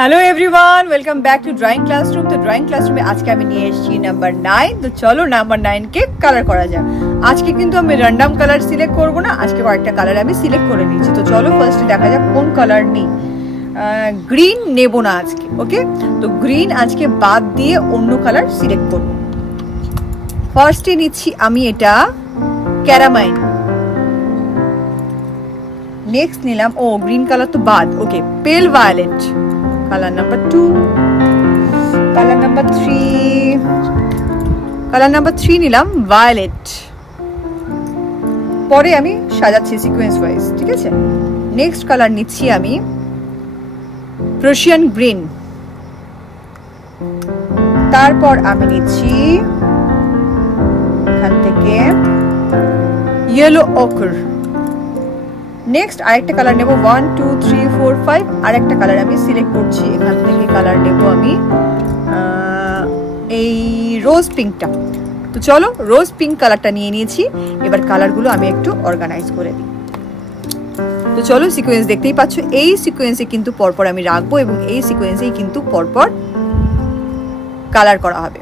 Hello everyone, welcome back to drawing classroom. তো drawing ক্লাসরুমে আজকে আমি নিয়ে এসেছি নাম্বার 9। তো চলো নাম্বার 9 কে কালার করা যাক। আজকে কিন্তু আমি র্যান্ডম কালার সিলেক্ট করব না, আজকে কয়েকটা কালার আমি সিলেক্ট করে নিয়েছি। তো চলো ফার্স্টে দেখা যাক কোন কালার নিই। গ্রিন নেব না আজকে, ওকে? তো গ্রিন আজকে বাদ দিয়ে অন্য কালার সিলেক্ট করব। ফার্স্টে নিচ্ছি আমি এটা ক্যারামাইন। নেক্সট নিলাম, ও গ্রিন কালার তো বাদ, okay, pale violet colour number 2। Colour number 3 নিলাম ভায়োলেট। পরে আমি সাজাচ্ছি সিকোয়েন্স ওয়াইজ, ঠিক আছে? নেক্সট কালার নিচ্ছি আমি প্রুশিয়ান গ্রিন। তারপর আমি নিচ্ছি এখান থেকে ইয়েলো ওকার। নেক্সট আরেকটা কালার নেব, 1 2 3 4 5। আরেকটা কালার আমি সিলেক্ট করছি এখান থেকে। কালার নেব আমি এই রোজ পিঙ্কটা। তো চলো রোজ পিঙ্ক কালারটা নিয়ে নিয়েছি। এবার কালারগুলো আমি একটু অর্গানাইজ করে দিই। তো চলো সিকোয়েন্স দেখতেই পাচ্ছ, এই সিকোয়েন্সে কিন্তু পরপর আমি রাখবো এবং এই সিকোয়েন্সেই কিন্তু পরপর কালার করা হবে।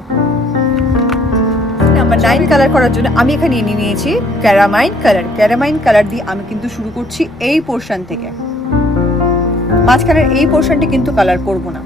নাম্বার 9 কালার করার জন্য আমি এখানে নিয়ে নিয়েছি ক্যারামাইন কালার। ক্যারামাইন কালার দিয়ে আমি কিন্তু শুরু করছি এই পোর্শন থেকে। মাঝখানের এই পোর্শনটি কিন্তু কালার করব না।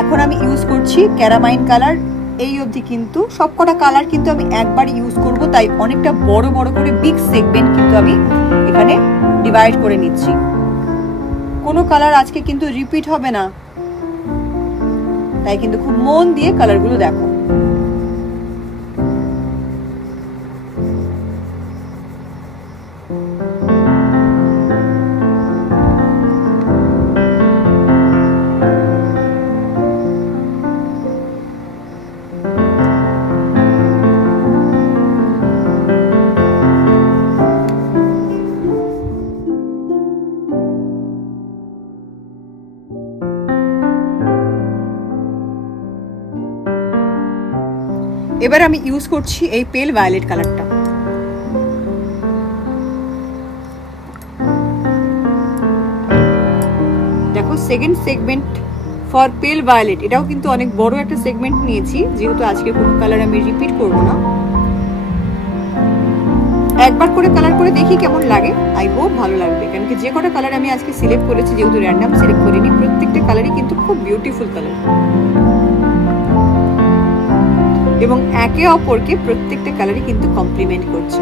এখন আমি ইউজ করছি ক্যারামাইন কালার। এই অবধি কিন্তু সবকটা কালার কিন্তু আমি একবার ইউজ করব, তাই অনেকটা বড় বড় করে বিগ সেগমেন্ট কিন্তু আমি এখানে ডিভাইড করে নিচ্ছি। কোনো কালার আজকে কিন্তু রিপিট হবে না, তাই কিন্তু খুব মন দিয়ে কালারগুলো দেখো। এবার আমি ইউজ করছি এই পেল ভায়োলেট কালারটা। দেখো সেকেন্ড সেগমেন্ট ফর পেল ভায়োলেট, এটাও কিন্তু অনেক বড় একটা সেগমেন্ট নিয়েছি, যেহেতু আজকে কোনো কালার আমি রিপিট করব না। একবার করে কালার করে দেখি কেমন লাগে। আই হোপ ভালো লাগবে, কারণ কি যে কটা কালার আমি আজকে সিলেক্ট করেছি, যেহেতু র্যান্ডম সিলেক্ট করিনি, প্রত্যেকটা কালারই কিন্তু খুব বিউটিফুল কালার এবং একে অপরকে প্রত্যেকটা কালারই কিন্তু কমপ্লিমেন্ট করছে।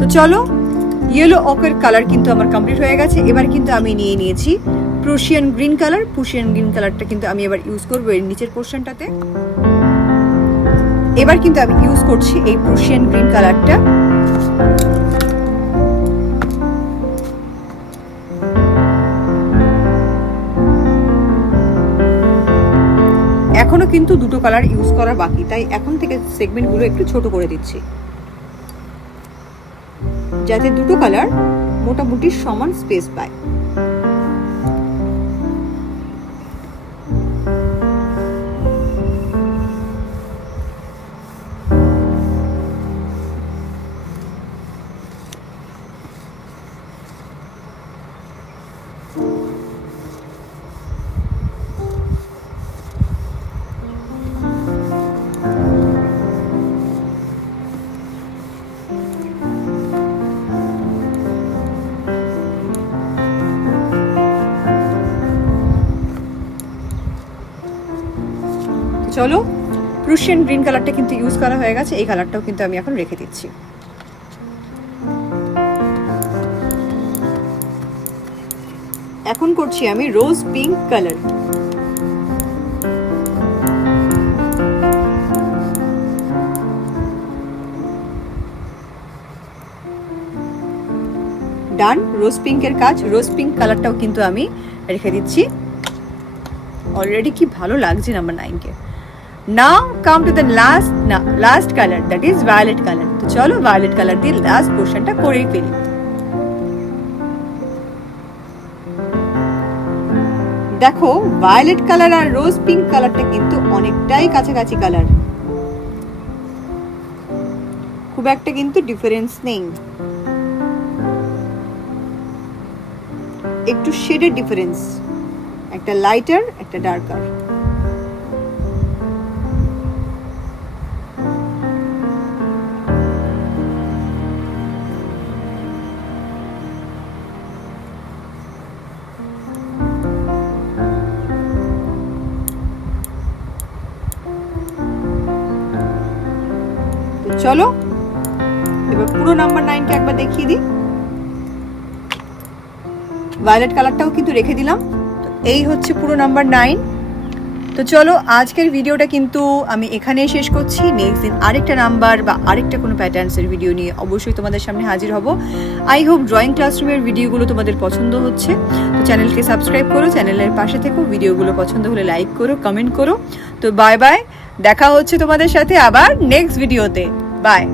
তো চলো ইয়েলো ওকার কালার কিন্তু আমার কমপ্লিট হয়ে গেছে। এবার কিন্তু আমি নিয়ে নিয়েছি Prussian green colour. Prussian green কালারটা কিন্তু আমি এবার ইউজ করবো এর নিচের পোর্শনটাতে। এবার কিন্তু আমি ইউজ করছি এই প্রুশিয়ান গ্রিন কালারটা। এখনো কিন্তু দুটো কালার ইউজ করা বাকি, তাই এখন থেকে সেগমেন্টগুলো একটু ছোট করে দিচ্ছি, যাতে দুটো কালার মোটামুটি সমান স্পেস পায়। চলো প্রুশিয়ান গ্রিন কালারটা কিন্তু ইউজ করা হয়ে গেছে, এই কালারটাও কিন্তু আমি এখন রেখে দিচ্ছি। এখন করছি আমি রোজ পিঙ্ক কালার। ডান, রোজ পিঙ্কের কাজ। রোজ পিঙ্ক কালারটাও কিন্তু আমি রেখে দিচ্ছি। অলরেডি কি ভালো লাগছে নাম্বার 9 কে। Now come to the last colour, that is violet colour. তো চলো ভায়োলেট কালার দিয়ে লাস্ট পোর্শনটা করেই ফেলি। দেখো ভায়োলেট কালার আর রোজ পিঙ্ক কালারটা কিন্তু অনেকটাই কাছাকাছি কালার, খুব একটা কিন্তু ডিফারেন্স নেই, একটু শেডের ডিফারেন্স, একটা লাইটার একটা ডার্কার। চলো এবার পুরো নাম্বার 9 কে একবার দেখিয়ে দিই। ভায়োলেট কালারটাও কিন্তু রেখে দিলাম। তো এই হচ্ছে পুরো নাম্বার 9। তো চলো আজকের ভিডিওটা কিন্তু আমি এখানেই শেষ করছি। নেক্সট দিন আরেকটা নাম্বার বা আরেকটা কোনো প্যাটার্নসের ভিডিও নিয়ে অবশ্যই তোমাদের সামনে হাজির হব। আই হোপ ড্রয়িং ক্লাসরুমের ভিডিওগুলো তোমাদের পছন্দ হচ্ছে। তো চ্যানেলকে সাবস্ক্রাইব করো, চ্যানেলের পাশে থেকো, ভিডিওগুলো পছন্দ হলে লাইক করো, কমেন্ট করো। তো বাই বাই, দেখা হচ্ছে তোমাদের সাথে আবার নেক্সট ভিডিওতে। বাই।